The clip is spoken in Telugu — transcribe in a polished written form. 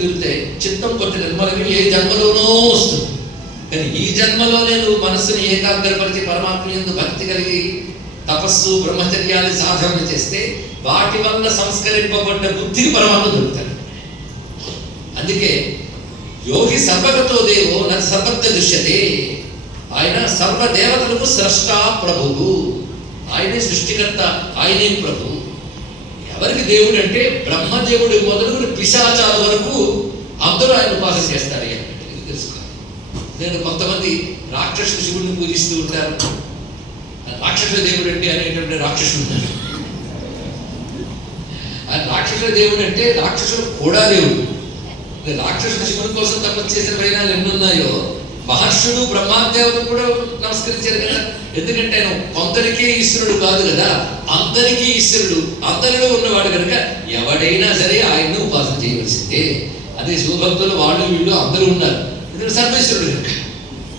తీరితే చిత్తం కొట్టి నిర్మలకి ఏ జన్మలోనో వస్తుంది. కానీ ఈ జన్మలోనే నువ్వు మనస్సుని ఏకాగ్రపరిచి పరమాత్మ యందు భక్తి కలిగి తపస్సు బ్రహ్మచర్యాలు సాధనలు చేస్తే వాటి వల్ల సంస్కరింపబడ్డ బుద్ధికి పరమాత్మ దొరుకుతాడు. అందుకే యోగి సర్వగతో దేవో నా సర్వత్ర దృశ్యతే. ఆయన సర్వదేవతలకు స్రష్ట ప్రభువు, ఆయనే సృష్టికర్త, ఆయనే ప్రభు. ఎవరికి దేవుడు అంటే బ్రహ్మదేవుడి మొదలుగుని పిశాచాల వరకు అందరూ ఆయన ఉపాసన చేస్తారు. తెలుసుకో, నేను కొంతమంది రాక్షసుడు శివుడిని పూజిస్తూ ఉంటారు. రాక్షసుల దేవుడు అంటే అనేటువంటి రాక్షసుడు ఉన్నారు. ఆయన రాక్షసుల దేవుడు అంటే రాక్షసుడు కూడా దేవుడు. రాక్షసుడు శివుడి కోసం తపస్సు చేసిన వైనాలు ఎన్నున్నాయో మహర్షుడు బ్రహ్మాదేవతలు కూడా నమస్కరించారు కదా. ఎందుకంటే ఆయన కొందరికే ఈశ్వరుడు కాదు కదా, అందరికీ ఈశ్వరుడు, అందరిలో ఉన్నవాడు కనుక ఎవడైనా సరే ఆయన్ని ఉపాసన చేయవలసిందే. అదే శివభక్తులు వాళ్ళు వీళ్ళు అందరూ ఉన్నారు, ఎందుకంటే సర్వేశ్వరుడు కనుక.